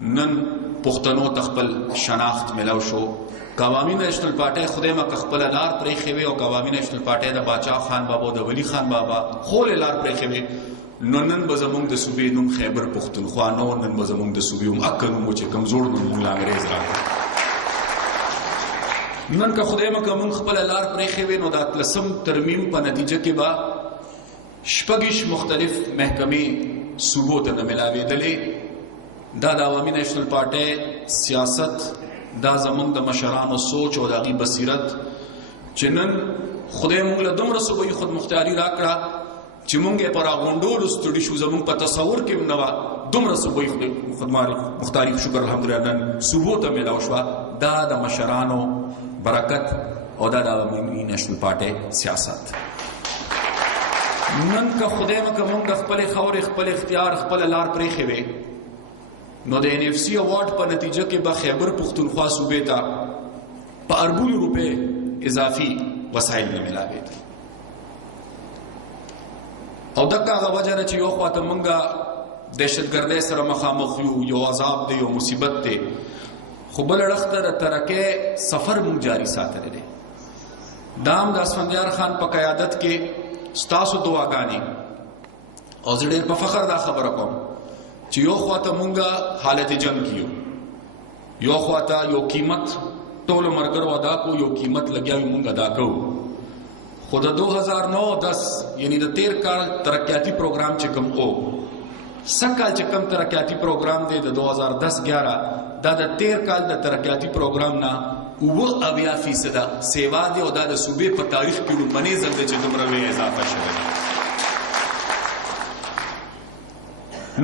نن پښتنو تخپل شناخت ملو شو. قوامي نېشنل پارټي خدای ما خپل لار پرې خوي او قوامي نېشنل پارټي د باچا خان بابا د ولی خان بابا خول لار پرې خوي. نن به زمونږ د صوبې نوم خیبر پښتونخوا نو نن به زمونږ د صوبې هم اکه نوم چې کمزور نوم مولا انګريز راغی. نن که خدای ما کوم خپل لار پرې خوي نو د اتلسم ترمیم په نتیجه کې به شپږ مختلف محکمې صوبو ته ملاوېدلې. دا د عوامي نېشنل پارټي سیاست دا زمونږ د مشرانو سوچ او د هغې بصیرت چې نن خدای موږ له دومره صوبوي خود مختاري راکړه چې موږ یې په راغونډولو ستړي شو. زمونږ په تصور کې هم نه وه دومره صوبوي خود مختاري شکر الحمدلله نن صوبو ته میلاو شوه. دا د مشرانو برکت او دا د عوامي نېشنل پارټي سیاست. نن که خدای مکه موږ د خپلې خاورې خپل اختیار خپله لار پرېښې وې نو د NFC اوارډ په نتیجه کې به خیبر پښتونخوا صوبې ته په اربونو روپۍ اضافي وسایل نه ملاوېدل. او دغه هغه وجه ده چې یو خواته موږ دهشتګردۍ سره مخامخ یو، یو عذاب دی، یو مصیبت دی، خو بل اړخ ته د ترقۍ سفر موږ جاري ساتلی دی. دا هم د اسفندیار خان په قیادت کې ستاسو دعاګانې او زه ډېر په فخر دا خبره کوم چې یو خواته مونږه حالت جنگ کیو، یو خواته یو قیمت ټولو ملګرو ادا کو، یو قیمت لګیا وي مونږ ادا کوو. خو د 2009-10 یعنی د 13 کال ترقیاتی پروګرام چې کوم او سکال چې کوم ترقیاتی پروګرام دی د 2010-11 دا د 13 کال د ترقیاتی پروګرام نه 80% سیوا دی او دا د صوبې په تاریخ کې لومړنی ځل دی چې دومره لوی اضافه شوې.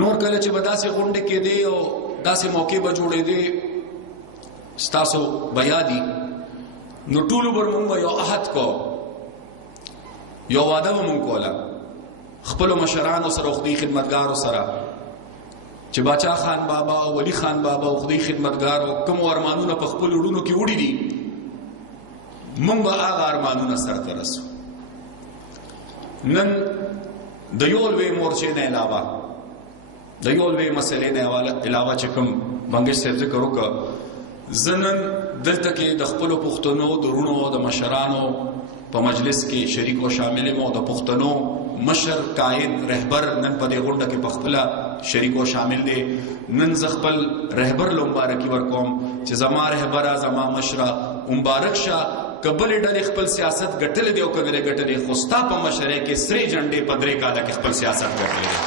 نور کله چې به داسې غونډې کېدې او داسې موقع به جوړېدې ستاسو به یادي نو ټولو به مونږ یو عهد کو، یو واده به مونږ کوله خپلو مشرانو سره او خدای خدمتګارو سره چې باچا خان بابا او ولی خان بابا او خدای خدمتګارو کوم ارمانونه په خپلو وړونو کې وړي دي مونږ به هغه ارمانونه سرته رسو. نن د یو لوی مورچې نه علاوه د یو لوی مسلې نه علاوه چې کوم بنګش صاحب ذکر وکړ، زه نن دلته کې د خپلو پښتنو د وروڼو د مشرانو په مجلس کې شریک او شامل یم او د پښتنو مشر قائد رهبر نن په دې غونډه کې په خپله شریک او شامل دی. نن زه خپل رهبر له مبارکي ورکوم چې زما رهبره زما مشره مبارک شه. که بلې ډلې خپل سیاست ګټلی دی او که نه دی ګټلی خو ستا په مشرۍ کې سرې جنډې په 3 کاله کې خپل سیاست ګټلی دی.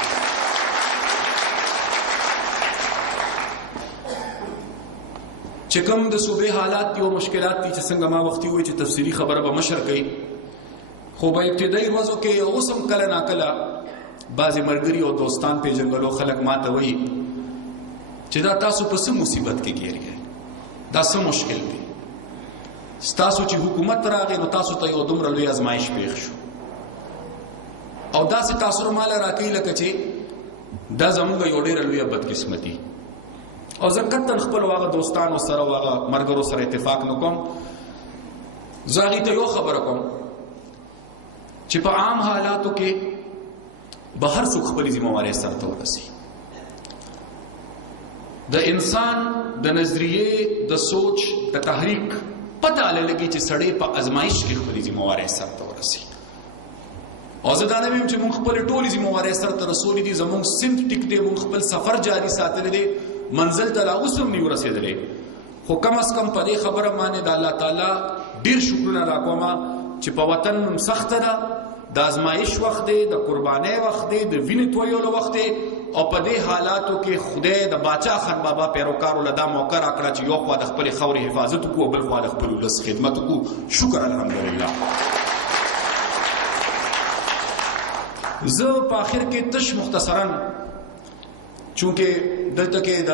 چې کوم د صوبې حالات دي او مشکلات دي چې څنګه ما وختي وویل چې تفصیلي خبره به مشر کوي، خو په ابتدایي ورځو کې اوس هم کله ناکله بعضې ملګري او دوستان پیژنګلو خلک ما ته وایي چې دا تاسو په څه مصیبت کې ګیر یې، دا څه مشکل دی، ستاسو چې حکومت راغی نو تاسو ته یو دومره لوی ازمایش پیښ شو او داسې تاثر ماله راکوي لکه چې دا زموږ یو ډېره لویه بدقسمتي. او زه قطعا خپل هغه دوستانو سره او هغه ملګرو سره اتفاق نه کوم. زه هغې ته یو خبره کوم چې په عام حالاتو کې به هر څوک خپلې ذمهوارۍ سرته ورسي. د انسان د نظریې د سوچ د تحریک پته لګي چې سړی په ازمایش کې خپلې ذمهوارۍ سرته ورسي. او زه دا نه ویم چې مونږ خپلې ټولې ذمهوارۍ سرته رسولې دي، زمونږ صنف ټیک دی، مونږ خپل سفر جاري ساتلی دی، منزل ته لا اوس هم نه یو رسېدلی. خو کم از کم په دې خبره باندې د الله تعالی ډېر شکرونه ادا کوم چې په وطن هم سخته ده، د ازمایش وخت دی، د قربانۍ وخت دی، د وینې تویولو وخت دی او په دې حالاتو کې خدای د باچا خان بابا پیروکارو له دا موقع راکړه چې یو خوا د خپلې خاورې حفاظت وکړو او بل خوا د خپل ولس خدمت وکړو. شکر الحمدلله. زه په آخر کې تش مختصرا چونکې دلته کې د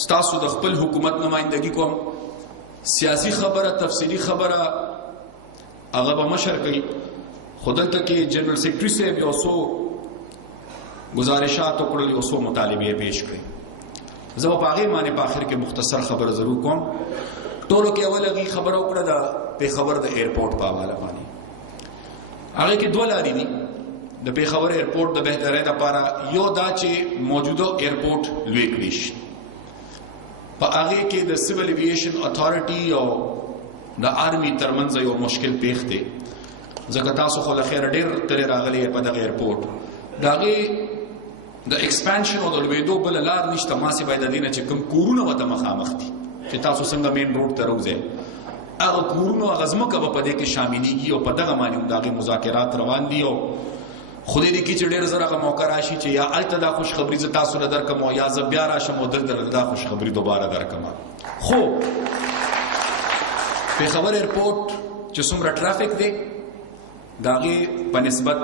ستاسو د خپل حکومت نمایندګي کوم، سیاسي خبره تفصیلي خبره هغه به مشر کوي، خو دلته کې جنرال سیکرټري صاحب یو څو گزارشات وکړل، یو څو مطالبې پیش کړې. زه به په هغې باندې په آخر کې مختصر خبره ضرور کوم. ټولو کې اول هغې خبره وکړه د پېښور د ایرپورټ په حواله باندې. هغې کې 2 لارې دي د پېښور ایرپورټ د بهترۍ لپاره. یو دا چې موجوده ایرپورټ لوی کړی شي په هغه کې د سیول ایویشن اتھارټي او د آرمي ترمنځ یو مشکل پیښ دی ځکه تاسو خو له خیر ډیر تر راغلی په دغه ایرپورټ داغه د ایکسپانشن او د لویدو بل لار نشته ما سي باید دینه چې کوم کورونه وته مخامخ دي چې تاسو څنګه مین روډ ته راوځئ هغه کورونه غزمه کبه په دې کې شاملېږي او په دغه باندې دغه مذاکرات روان دي او خودی دې کې چې ډېر زره موقع راشي چې یا الته دا خوش خبري ز تاسو له درکم او یا ز بیا راشم او دا خوش خبري دوباره درکم خو په خبر ایرپورټ چې څومره ټرافیک دی داغه په نسبت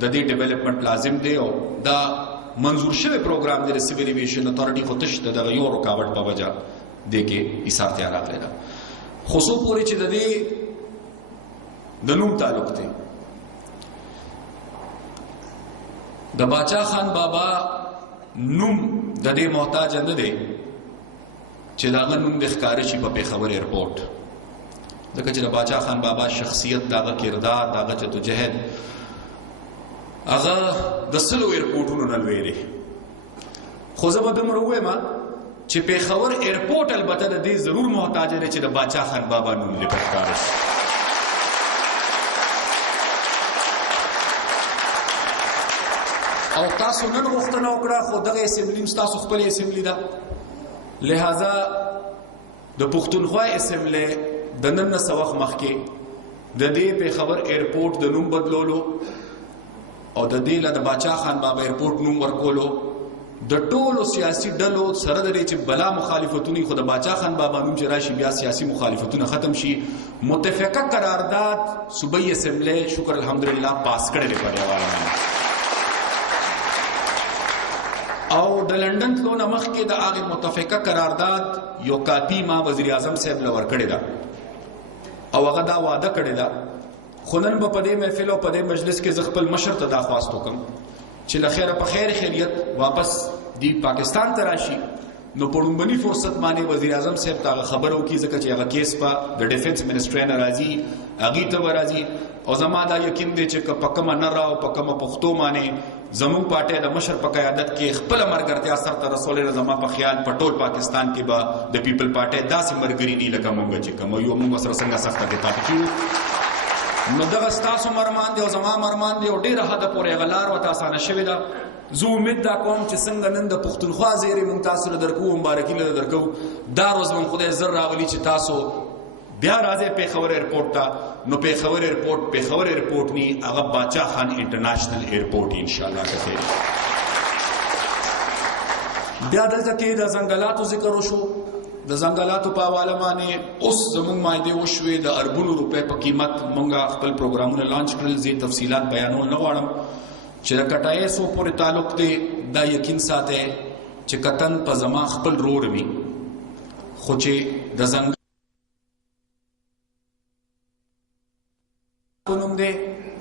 د دې ډیولپمنٹ لازم دی او دا منظور شوی پروګرام د سیویل ایویشن اتھارټي خو تشته دغه یو رکاوټ په وجه د کې ایثار تیار راغلی دا خصوص پوری چې د دې د نوم تعلق دی د باچا خان بابا نوم د دې محتاج نه دی چې دا نوم د ښکار شي په خبر ایرپورټ دغه چې د باچا خان بابا شخصیت دغه کردار دغه جدوجہد هغه د سلو ایرپورټونو نه لوی دی خو زه به دومره ووایم چې پیښور ایرپورټ البته د دې ضرور محتاج دی چې د باچا خان بابا نوم دې په ښکار شي او تاسو نن غوښتنه وکړه خو دغه اسمبلی تاسو خپل اسمبلی ده لہذا د پښتونخوا اسمبلی د نن نه سوخ مخکې د دې پیښور ایرپورټ د نوم بدلولو او د دې له د باچا خان بابا ایرپورټ نوم ورکولو د ټولو سیاسي ډلو سره د دې چې بلا مخالفتونی خو د باچا خان بابا نوم چې راشي بیا سیاسي مخالفتونه ختم شي متفقه قرارداد صوبایي اسمبلی شکر الحمدلله پاس کړل په حواله او د لندن تلو نه مخکې د هغه متفقه قرارداد یو کاپی ما وزیر اعظم صاحب لور کړی دا او هغه دا وعده کړی دا خونن په دې محفل او په دې مجلس کې خپل مشر ته درخواست وکم چې لخيره په خیر خیریت واپس دی پاکستان ته راشي نو پړمبني فرصت باندې وزیر اعظم صاحب ته خبرو کی ځکه چې هغه کیس په د ډیفنس منسټری نه راځي اغي ته راځي او زما دا یقین دی چې په کومه نه راو په کومه پښتو باندې زمون پارټي د مشر په قیادت کې خپل مرګرتیا سره تر رسول زما په خیال په ټول پاکستان کې به د پیپل پارټي داسې مرګري نه لکه مونږ چې کوم یو مونږ سره څنګه سخته کې تاکي نو دغه ستاسو مرمان دی او زما مرمان دی او ډیره حد پورې غلار وته اسانه شوی دا زه امید دا کوم چې څنګه نن د پښتونخوا زیری مونږ تاسو له درکو مبارکي له درکو دا روز مونږ خدای زر راولي چې تاسو بیا راځي پیښور ایرپورټ ته نو پیښور ایرپورټ نی هغه باچا خان انټرنیشنل ایرپورټ ان شاء الله کوي بیا دلته کې د ځنګلاتو ذکر وشو د ځنګلاتو په حواله باندې اوس زموږ مایده وشوي د اربونو روپے په قیمت مونږه خپل پروګرامونه لانچ کړل زی تفصيلات بیانول نه غواړم چې د کټای سو پورې تعلق دی دا یقین ساته چې کتن په زما خپل روړ وي خو چې د ځنګل په نوم دی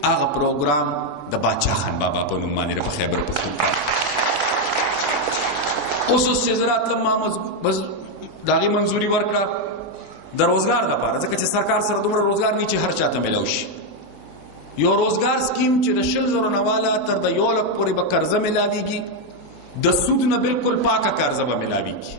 هغه پروګرام د باچا خان بابا په نوم باندې په خیبر پښتونخوا اوس چې زراعت لمه بس داغي منظوري ورکړه د روزګار لپاره ځکه چې سرکار سره دومره روزګار نه چې هر چاته ملو شي یو روزګار سکیم چې د 100,000 نواله تر د 1 لک پورې به قرضه ملاويږي د سود نه بالکل پاکه قرضه به ملاويږي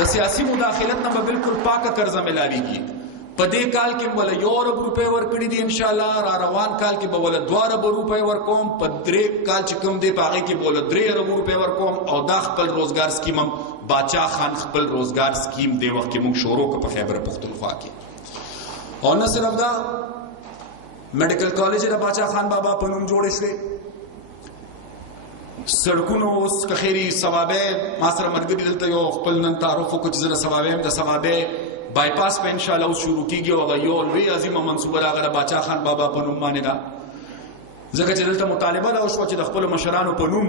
د سیاسي مداخلت نه به بالکل پاکه قرضه ملاويږي په دې کال کې ول 1 ارب روپے ورکړي دي ان شاء الله را روان کال کې به ول 2 ارب روپے ورکوم په درې کال چې کوم دی پاغه کې ول 3 ارب روپے ورکوم او دا خپل روزګار سکیم باچا خان خپل روزګار سکیم دی وخت کې موږ شروع کړ په خیبر پښتونخوا کې او نه صرف دا میډیکل کالج د باچا خان بابا په نوم جوړ شوی سړکونو اوس کخيري ثوابه ما سره مرګ دلته یو خپل نن تعارف کو چې زره ثوابه د ثوابه بایپاس په ان شاء الله شروع کیږي او یو لوی عظیمه منصوبه راغله باچا خان بابا په نوم باندې دا ځکه چې دلته مطالبه دا وشو چې د خپل مشرانو په نوم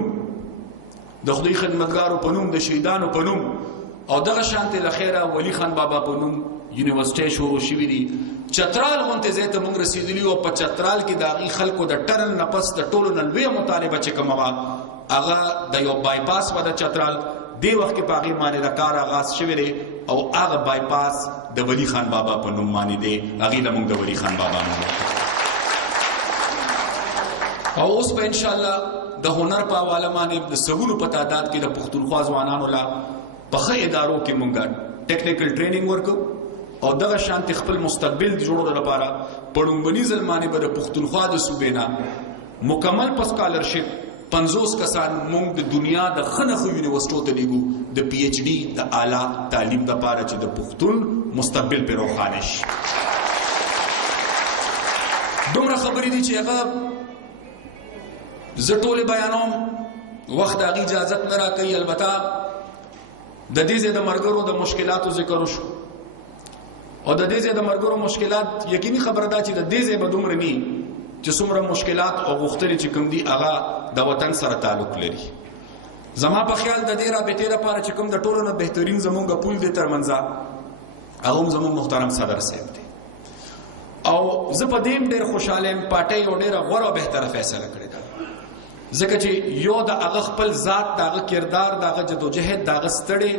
د خدای خدمتګارو په نوم د شهیدانو په نوم او دغه شانته لخيره ولی خان بابا په نوم یونیورسيټي شروع شوې دي چترال غونته زه ته موږ رسیدلی او په چترال کې داغي خلکو د ټرن نفس د ټولو نلوي مطالبه چې کومه هغه د یو بایپاس و د چترال دی وخت کې باغی باندې د کار آغاز شوی دی او هغه بایپاس د ولی خان بابا په نوم باندې دی هغه د موږ د ولی خان بابا نوم او اوس په ان شاء الله د هنر په حواله باندې د سهولو په تعداد کې د پښتونخوا ځوانانو لا په ښه ادارو کې مونږ ټیکنیکل ټریننګ ورکو او دغه شانتي خپل مستقبل جوړولو لپاره په لومړني ځل باندې به د پښتونخوا د صوبې نه مکمل په سکالرشپ 50 کسان مونږ د دنیا د ښه نښو یونیورسټو ته لیږو د پی ایچ ډي د اعلی تعلیم دپاره چې د پښتون مستقبل پرې روښانه شي. دومره خبرې دي چې هغه زه ټولې بیانوم، وخت د هغې اجازت نه راکوي. البته د دې ځای د ملګرو د مشکلاتو ذکر وشو او د دې ځای د ملګرو مشکلات یقیني خبره ده چې د دې ځای به دومره نه چې څومره مشکلات او غوښتنې چې کوم دي هغه د وطن سره تعلق لري. زما په خیال د دې رابطې لپاره چې کوم د ټولو نه بهترین زمونږ پول دی ترمنځه هغه هم زمونږ محترم صدر صاحب دی او زه په دې ډېر خوشحاله یم. پارټۍ یو ډېره غوره او بهتره فیصله کړې ده ځکه چې یو د هغه خپل ذات د هغه کردار د هغه جدوجهد د هغه ستړې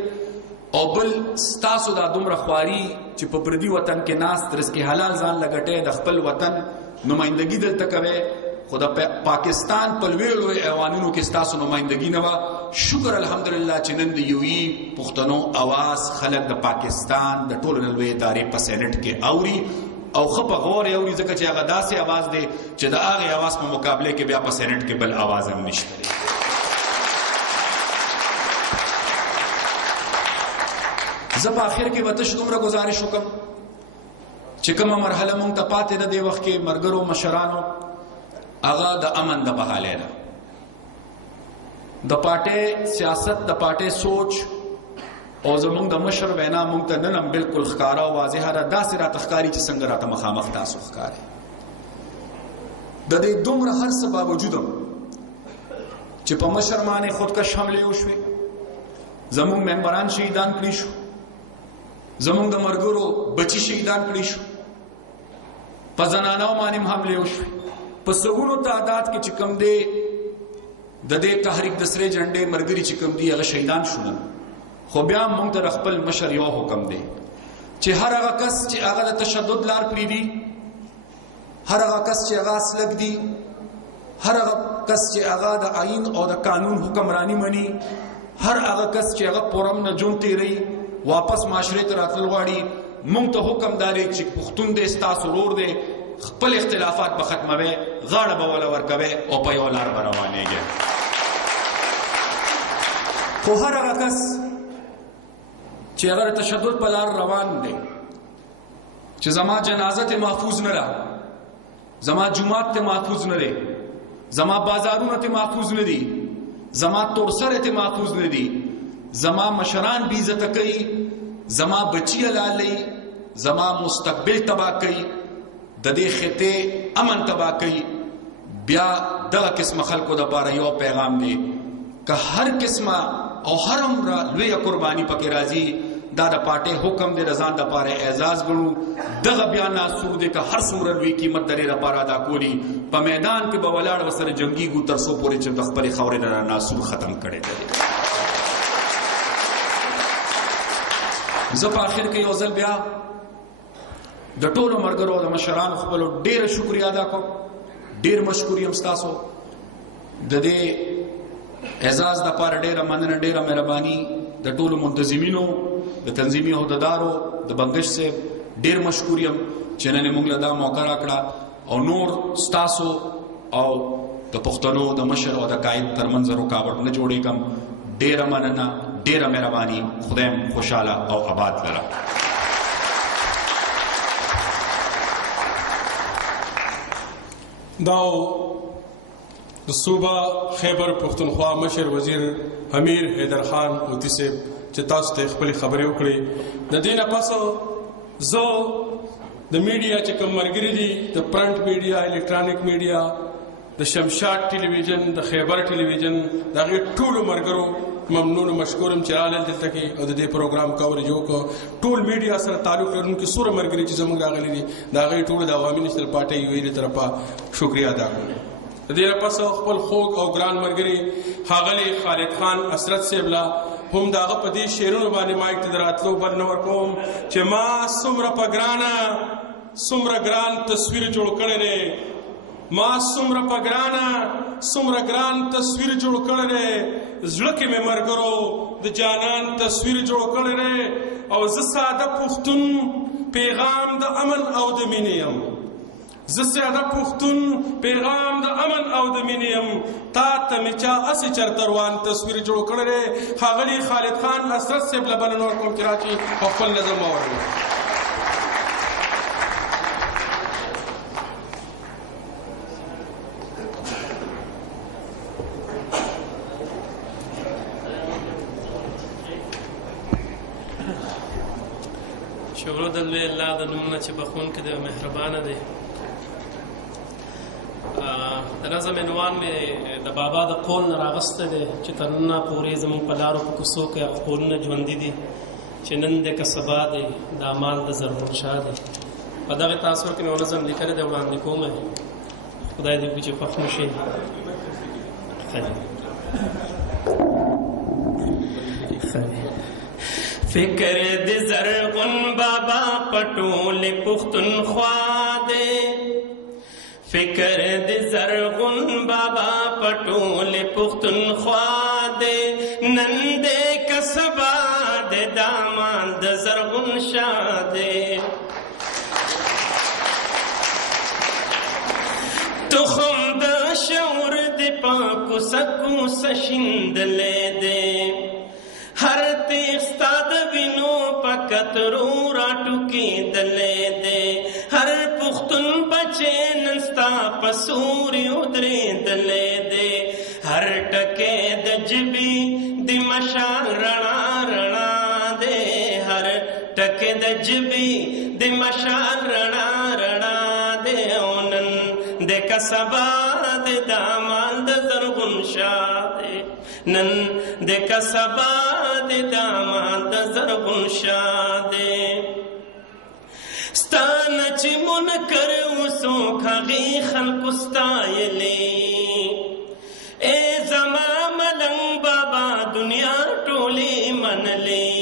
او بل ستاسو دا دومره خواري چې په پردي وطن کې ناست رزق حلال ځان لګټئ د خپل وطن نمائندګي دلته کوئ خو د پاکستان په لویو لویو ایوانونو کې ستاسو نمائندګي نه وه. شکر الحمدلله چې نن د یوې پښتنو اواز خلک د پاکستان د ټولو نه لویې ادارې په سینټ کې اوري او ښه په غور یې اوري ځکه چې هغه داسې اواز دی چې د هغې اواز په مقابله کې بیا په سینټ کې بل اواز هم نشته دی. زه په آخر کې به تش دومره ګزارش وکړم چې کومه مرحله مونږ ته پاتې ده دې وخت کې ملګرو مشرانو هغه د امن د بحالۍ ده. د پارټۍ سیاست د پارټۍ سوچ او زمونږ د مشر وینا مونږ ته نن هم بالکل ښکاره او واضحه ده داسې راته ښکاري چې څنګه راته مخامخ تاسو ښکاري. د دې دومره هر څه باوجود هم چې په مشر باندې خودکش حملې وشوې، زمونږ ممبران شهیدان کړي شو، زمونږ د ملګرو بچي شهیدان کړي شو، په زنانو باندې هم حملې وشوې، په سلګونو تعداد کې چې کوم دی د دې تحریک د سرې جنډې ملګري چې کوم دي هغه شهیدان شول. خو بیا موږ ته خپل مشر یو حکم دی چې هر هغه کس چې هغه د تشدد لار پرېږدي، هر هغه کس چې هغه اسلک دي، هر هغه کس چې هغه د آئین او د قانون حکمرانی مني، هر هغه کس چې هغه پرم نه ژوند تېروي واپس معاشرې ته راتلل غواړي، موږ ته حکم دی چې پښتون دی ستاسو ورور دی، خپل اختلافات به ختموئ، غاړه به وله ورکوئ او په یو لار به روانېږئ. خو هر هغه کس چې هغه تشدد په لار روان دی چې زما جنازه ته محفوظ نه ده، زما جمعات ته محفوظ نه دی، زما بازارونه ته محفوظ نه دي، زما تورسره ته محفوظ نه دي، زما مشران بی عزت کوي، زما بچی حلالوي، زما مستقبل تباہ کوي، د دې خطې امن تباہ کوي، بیا دغه قسمه خلکو دپاره یو پیغام دی که هر قسمه او هر عمره لویه قرباني پکې راځي دا د پارټۍ حکم دی د ځان دپاره اعزاز ګڼو. دغه بیا ناسور دی که هر څومره لوی قیمت د دې لپاره ادا کولی په میدان کې به ولاړ ورسره جنګیږو تر څو پورې چې د خپلې خاورې نه ناسور ختم کړی دی. زه په آخر کې یو ځل بیا د ټولو ملګرو او د مشرانو خپلو ډېره شکریه ادا کوم، ډېر مشکور یم ستاسو د دې اعزاز دپاره ډېره مننه، ډېره مهرباني د ټولو منتظمینو، د تنظیمي عہدهدارو، د بنګش صاحب ډېر مشکور یم چې نن یې موږ له دا موقع راکړه او نور ستاسو او د پښتنو د مشر او د قائد ترمنځ رکاوټ نه جوړېږم. ډېره مننه، ډېره مهرباني، خدایم خوشحاله او آباد لره. داو د صوبه خیبر پختونخوا مشر وزیر امیر حیدر خان اوتی صاحب چې تاسو ته خپل خبرې وکړي. د دې نه پس زه د میډیا چې کوم ملګري دي د پرنټ میډیا، الکترونیک میډیا، د شمشاد ټلویزیون، د خیبر ټلویزیون، د هغې ټولو ملګرو ممنون او مشکورم چې راغلل دلته کې او د دې پروګرام کوریج وکړو. ټول میډیا سره تعلق لرونکي څومره ملګري چې زموږ راغلي دي د هغې ټولو د عوامي نېشنل پارټۍ یو له طرفه شکریه ادا کوم. د دې نه پس خپل خوږ او ګران ملګري ښاغلي خالد خان اسرت صاحب لا هم د هغه په دې شعرونو باندې مایک ته د راتلو بل نه ورکوم چې ما څومره په ګرانه څومره ګران تصویر جوړ کړی دی ما څومره په ګرانه څومره ګران تصویر جوړ کړی دی زړه کې مې ملګرو د جانان تصویر جوړ کړی دی او زه ساده پښتون پیغام د امن او د مینې یم زه ساده پښتون پیغام د امن او د مینې یم تا ته مې چا اسې چرته روان تصویر جوړ کړی دی ښاغلي خالد خان اسرت صاحب له بلنه ورکوم چې راشي او خپل نظر واوروي شکر د لوی الله د نوم نه چې بخښونکی دی او مهربانه دی د نظم عنوان مې د بابا د قول نه راغستی دی چې تر ننه پورې زموږ په لارو په کوڅو کې قولونه ژوندي دي چې نن دی که سبا دی د اعمال د زرغون شاه دی په دغې تاثر کې مې یو نظم لیکلی دی وړاندې کوم خدای دې وکړي چې خوښ مو شي فکر د زرغون بابا پټول پښتونخوا دی فکر د زرغون بابا پټول پښتونخوا دی نن دی که سبا دی دامان د زرغون شاه دی تخم د شعور د پاکو سکو سشندلې دی هر تیستا د وینو پکترو راټوکېدلې دی هر پښتون بچی نن ستا په سوري ودرېدلې دی هر ټکی د ژبې د مشال رڼا رڼا دی هر ټکی د ژبې د مشال رڼا رڼا دی او نن د که سبا د دامان د زرغون شاه دی نن د که سبا د دامان د زرغون شاه دی ستا نه چې منکر وڅوک هغې خلکو ستایلې ای زما ملنګ بابا دنیا ټولې منلې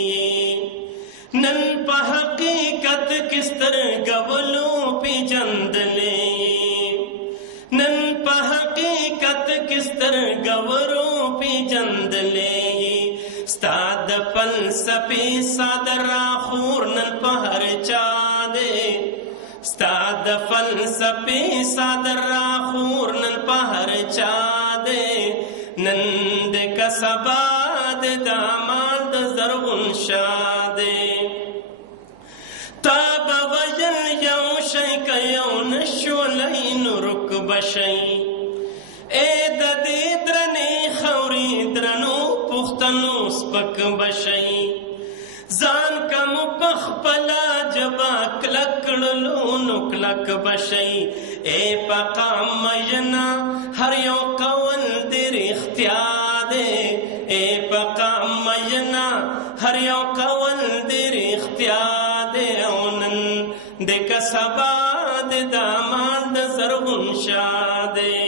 نن په حقیقت کې سترګولو پیژندلې نن په حقیقت کې سترګورو پیژندلې ستا د فلسفې ساده راخور نن په هر چا دی ستا د فلسفې ساده راخور نن په هر چا دی نن د که سبا د دامان د زرغون شاه دی تا به وژل یو شی که یو نشولی نو رک بشی ای د دې درنې خاورې درنو پښتنو سپک بشی ځان که مو په خپله ژبه کلک کړلو نو کلک بشی ای په قام مژنه هر یو قول دې رښتیا دی ای په قام مژنه هر یو قول دې رښتیا دی او نن د که سبا د دامان د زرغون شاه دی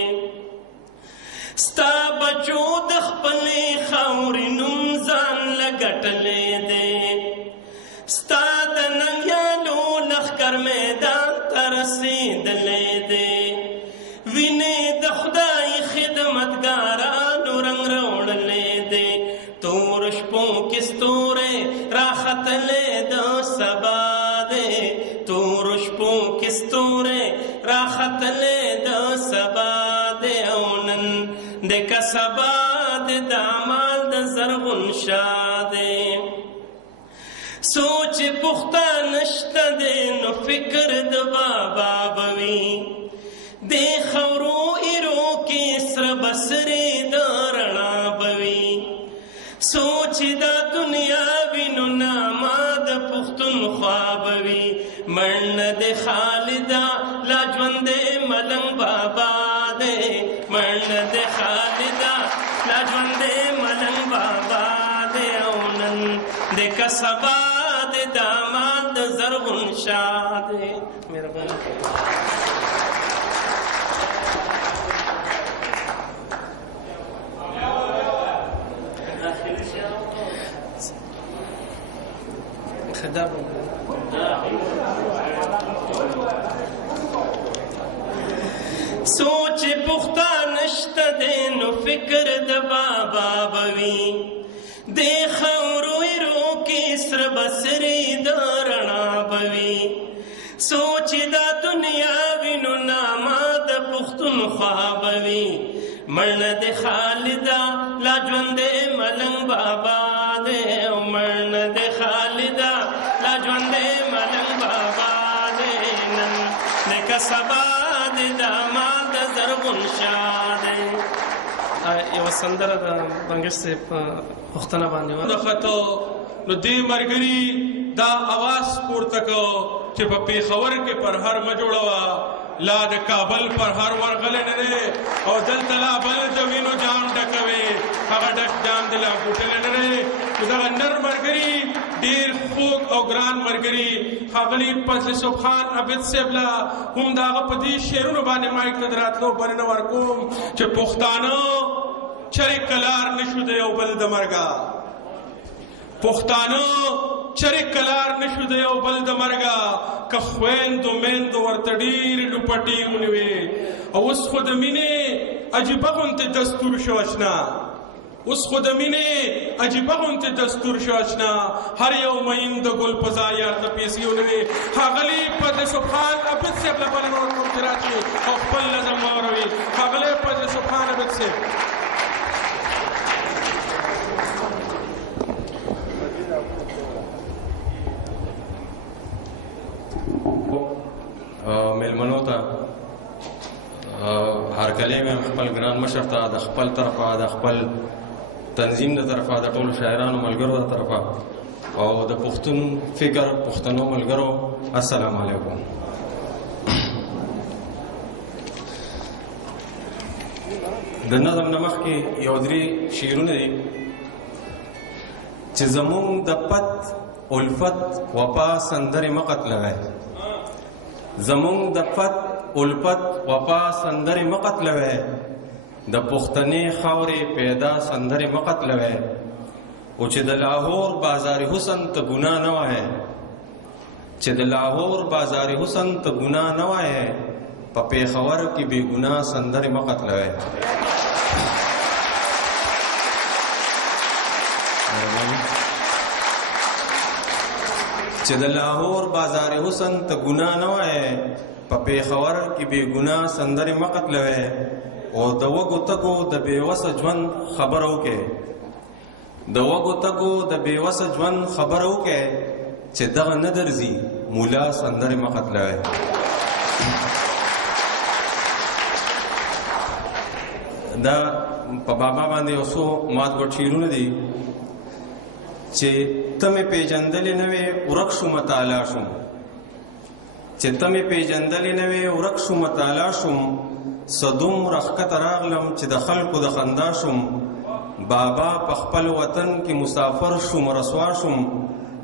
ستا بچو د خپلې خاورې نوم ځان له ګټلی دی ستا د ننګیالو لښکر میدان ته رسېدلی دی وینې د خدای خدمتګارانو رنګ راوړلی دی تور شپو کې ستوری راختلی د سبا دی تور شپو کې ستوری راختلی د سبا دی او نن د که سبا د دامان د زرغون شاه دی سوچ پخته نشته دی نو فکر د بابا بوي د خاورو ایرو کې سره بسرې د رڼا بوي سوچ د دنیا وینو نامه د پښتونخوا بوي مړ د خالده لا ژوندی ملنګ بابا دی مړ د خالده لا ژوندی ملنګ بابا دی او نن د که سبا د دامان د زرغون شاه دی مهرباني سوچ پختہ نشته دی نو فکر د بابا بوي د خاورو ایرو کې سره بسرې د رڼا بوي سوچ دا دنیا وینو نامه د پښتونخوا بوي مړه د خالدا لا ژوندې ملنګ بابا دی مړه د خالدا لا ژوندې ملنګ بابا دی نن لکه سبا د داماد د زرغون شاه دی یوه سندره د بنګش صاحب پوښتنه باندې د خطو نو دې مرګري دا اواز پورته کو چې په پېښور کې پر هر مجوړه لا د کابل پر هر ورغلې نه دی او دلته لا بل د وینو جام ډکوي هغه ډک جام د لا بوټل نه دی دغه نر مرګري ډېر خوږ او ګران مرګري ښاغلي فضل سبحان عبد صاحب لا هم د هغه په دې شعرونو باندې مایک ته د راتلو بلنه ورکوم چې پښتانه چرې کلار نشو د یو بل د مرګه پښتانه چرې کلار نشو د یو بل د مرګه که خویندو میندو ورته ډېرې ډوپټې ونیوې او اوس خو د مینې عجیبه غوندې دستور شو اشنا اوس خو د مینې عجیبه غوندې دستور شو اشنا هر یو مین د ګل په ځای یار ته پیسې ونیوې ښاغلي فضل سبحان عبد صاحب له بله نور کوم چې راشي او خپل نظم واوروي ښاغلی فضل سبحان عبد صاحب میلمنو ته هرکلی مې خپل ګران مشر ته د خپل طرفه د خپل تنظیم د طرفه د ټولو شاعرانو ملګرو د طرفه او د پښتون فکر پښتنو ملګرو السلام علیکم د نظم نه مخکې یو درې شعرونه دي چې زمونږ د پت الفت وفا سندرې مه قتلوئ زمونږ د پت الفت وفا سندرې مه قتلوئ د پښتنې خاورې پیدا سندرې مه قتلوئ او چې د لاهور بازار حسن ته ګناه نه وایې چې د لاهور بازار حسن ته ګناه نه وایې په پېښور کې بې ګناه سندرې مه قتلوئ چې د لاهور بازار حسن ته ګناه نه وایې په پېښور کې بې ګناه سندرې مه قتلوئ او د وږو تږو د بېوسه ژوند خبره وکړې د وږو تږو د بېوسه ژوند خبره وکړې چې دغه نه درځي مولا سندرې مه قتلوئ دا په بابا باندې یو څو مات ګوټ شعرونه دي چې ته مې پېژندلې نه وې ورک شوم تعالی شوم چې ته مې پېژندلې نه وې ورک شوم تعالی شوم څه دومره ښکته راغلم چې د خلکو د خندا شوم بابا په خپل وطن کې مسافر شوم رسوا شوم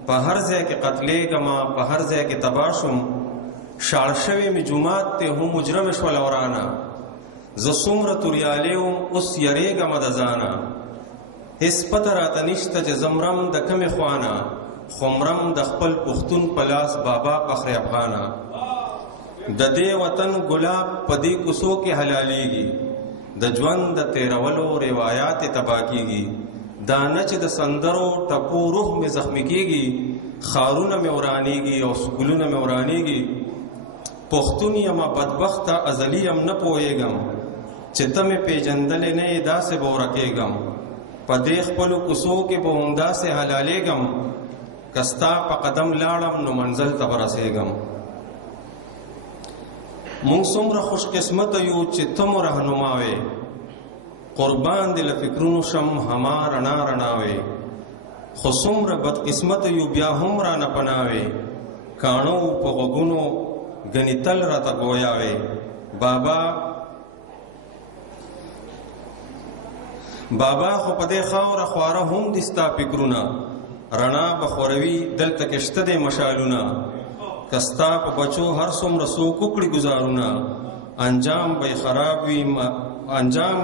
په هر ځای کې قتلېږمه په هر ځای کې تباه شوم شاړ شوی مې جومات ته هم مجرم شوله ورانه زه څومره توریالی وم اوس یریږمه د ځانه هیڅ پته راته نشته چې زمرم د کمې خوانه خمرم د خپل پښتون په لاس بابا فخر افغانه د دې وطن ګلاب په دې کوڅو کې حلالیږي د ژوند د تیرولو روایات تباه کیږي دا نه چې د سندرو ټپو روح مې زخمی کیږي ښارونه مې ورانیږي او سکولونه مې ورانیږي پښتون یمه بدبخته ازلي یم نه پوهېږم چې ته مې پېژندلې نه یې داسې به ورکېږم په دې خپلو کوڅو کې به همداسې حلالېږم که ستا په قدم لاړم نو منزل ته به رسېږم مونږ څومره خوش قسمته یو چې ته مو رهنما وې قربان دې له فکرونو شم هما رڼا رڼا وې خو څومره بدقسمته یو بیا هم رانه پناه وې کاڼو په غوږونو ګنې تل راته ګویا وې بابا خو په دې خاوره خواره هم دي ستا فکرونه رڼا به خوروي دلته کې شته دی مشالونه که ستا په بچو هر څومره څوک وکړي ګزارونه انجام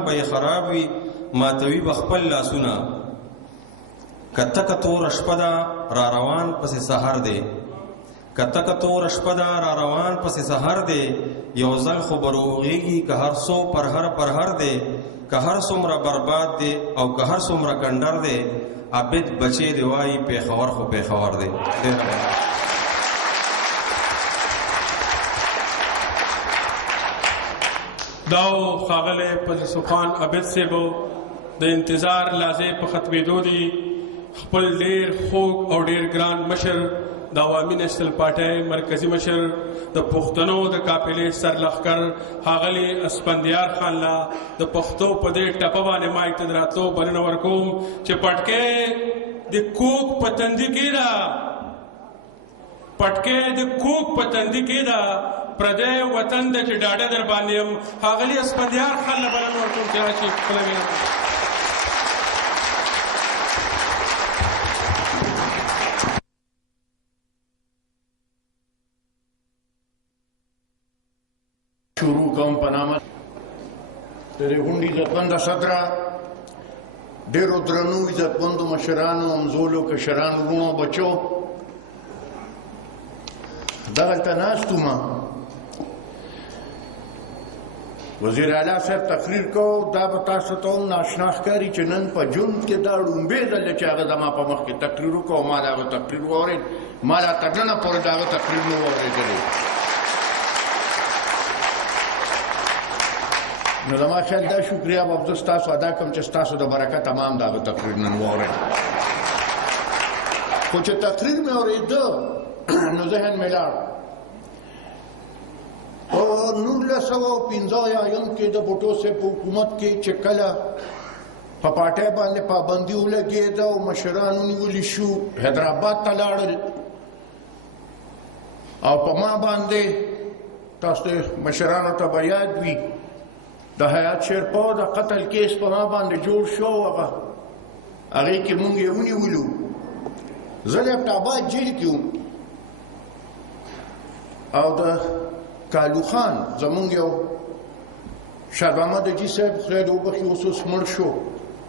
به یې خراب وي ماتوي به خپل لاسونه که تکه توره شپه ده را روان پسې سحر دی که تک تور شپه ده را روان پسې سحر دی یو ځل خو به روغېږي که هر څو پر هر دی که هر څومره برباد دی او که هر څومره کنډر دی عابد بچی دی وایي پېښور خو پېښور دی. داو ښاغلی فضل خان عابد صاحبو د انتظار لازې په ختمېدو دي. خپل ډېر خوږ او ډېر ګران مشر د عوامي نیشنل پارټۍ مرکزي مشر د پښتنو د قافلې سرلښکر ښاغلي اسفندیار خان له د پښتو په دې ټپه باندې مایک ته د راتلو بلنه ورکوم چې پټکې د کوک په تندي کې ده، پټکې د کوک په تندي کې ده، پردی وطن ده چې ډاډه در باندې یم. ښاغلي اسفندیار خان له بلنه ورکوم چې راشي خپله وینا. شروع کوم په نامه د دې غونډې عزتمنده صدره، ډېرو درنو عزتمندو مشرانو، همزولو، کشرانو، وروڼو، بچو، دغلته ناست وم. وزیر اعلی صاحب تقریر کو، دا به تاسو ته هم ناشنا ښکاري چې نن په ژوند کې دا ړومبی ځل دی چې هغه زما په مخ کې تقریر وکړو او ما د هغه تقریر واورېد. ما لا تر ننه پورې د هغه تقریر نه و اورېدلی. نو زما خیال دا شکریه به زه ستاسو ادا کوم چې ستاسو د برکته ما هم د هغه تقریر نن واورېد. خو چې تقریر مې اورېده نو ذهن مې لاړ. په 1950 کې د بوټو صاحب په حکومت کې چې کله په پارټۍ باندې پابندي ولګېده او مشران ونیولي شو، حیدرآباد ته لاړل او په ما باندې تاسو مشرانو ته به یاد وي د حیات شیرپا د قتل کیس په ما باندې جوړ شو. هغې کې مونږ یې ونیولو. زه لیفټ آباد جیل کې وم او د کالو خان زمونږ یو شاه محمد اجي صاحب خدای دې وبخښي اوس مړ شو،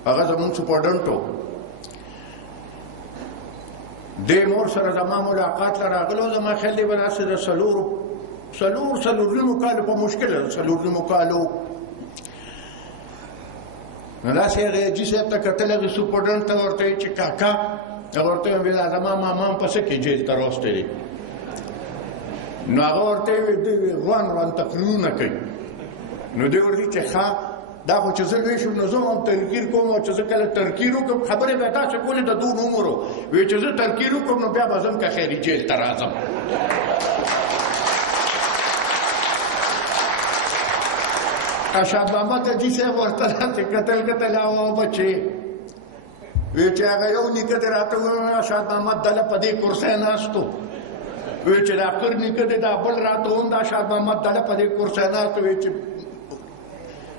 هغه زمونږ سپرډنټ و. دې مور سره زما ملاقات ته راغلو. زما خیال دی به داسې د څلور کالو په مشکله څلور کالو نو داسې هغې اجي صاحب ته کتل، هغې سپرډنټ ته ورته وایي چې کاکا، هغه ورته وایي دا زما ماما هم په څه کې جیل ته راوستی دی. نو هغه ورته وایي دوی روان تقریرونه کوي. نو دوی ورته چې ښه دا خو چې زه لوی شم نو زه هم تنکیر کوم او چې زه کله تنکیر وکړم خبرې به یې داسې کولې د دون عمرو وایي چې زه تنکیر وکړم نو بیا به زه هم که خیري جیل ته راځم. شاه محمد اجي صاحب ورته داسې کتل او بچې وایي چې هغه یو نیکه دې راته وویل شاه محمد دله په دې کرسۍ ناست و. وایي چې دا کر نیکه دی دا بل راته هم دا شاه محمد دله په دې کرسۍ ناست. وایي چې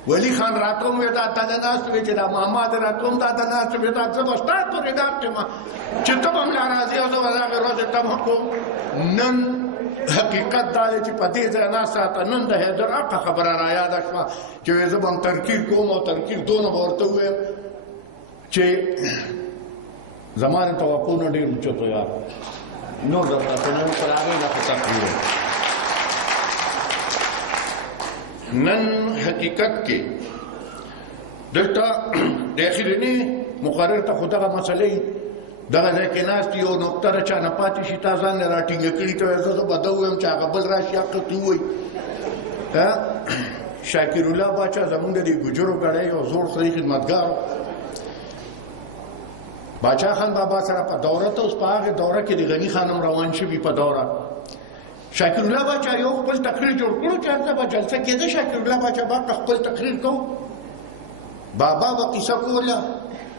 ولی خان راته هم دا دله ناست. وایي چې دا ماما دې راته هم دا د ناست. وایي دا زه به ستا پورې ناست یم چې ته به هم لا راځې او زه به د هغې ورځې تمه کوم. نن حقیقت دا دی چې په دې ځای ناسته نن د حیدر حقه خبره رایاده شوه چې وایي زه به هم تنکیر کوم او تنکیر دونه به ورته ووایم چې زما د توقعونه ډېر اوچت و. یار نور درته په نوم پر هغې نه خو تقریر نن حقیقت کې دلته د اخرني مقرر ته خو دغه مسلې دغه ځای کې ناست یو نقطه د چا نه پاتې شي تا ځان نه راټینګه کړي ته زه به ده ووایم چې هغه بل راشي حقیقت ووایي. شاکر الله باچا زمونږ د دې ګجرو ګړی یو زوړ خدای خدمتګار باچا خان بابا سره په دوره ته اوس په هغې دوره کې د غني خان هم روان شوي په دوره. شاکر الله باچا یو خپل تقریر جوړ کړو چې هلته به جلسه کېده. شاکر الله باچا با خپل تقریر کو، بابا به قصه کوله.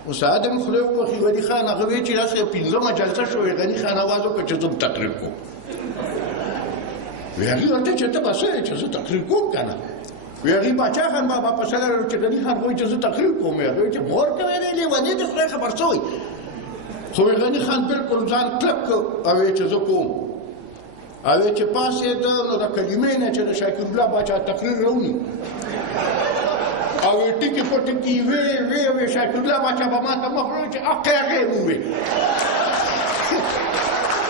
اوس ادم خدای وبخښي غني خان هغه وایي چې داسې پنځمه جلسه شوې غني خان اواز وکړ چې زه تقریر کوم. وایي هغې ورته چې ته به څه یې چې زه تقریر کوم که نه. وایي هغې باچا خان بابا په سره چې غني خان وایي چې زه تقریر کوم. هغې وایي چې مور کوې دی لیونې د خدای خبر څه وایي. خو غني خان بالکل ځان کلک کړ او وایي چې زه کوم. او چې پاسېده نو د کلمې نه چې د شاکر الله باچا تقریر راونی او ټکي په ټکي وی شاکر الله باچا به ما ته مخ وایي چې اقې هغې مو وویل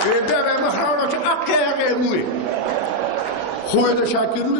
بیا به مخ راوړه چې اقې هغې موي خو یې د شاکرونو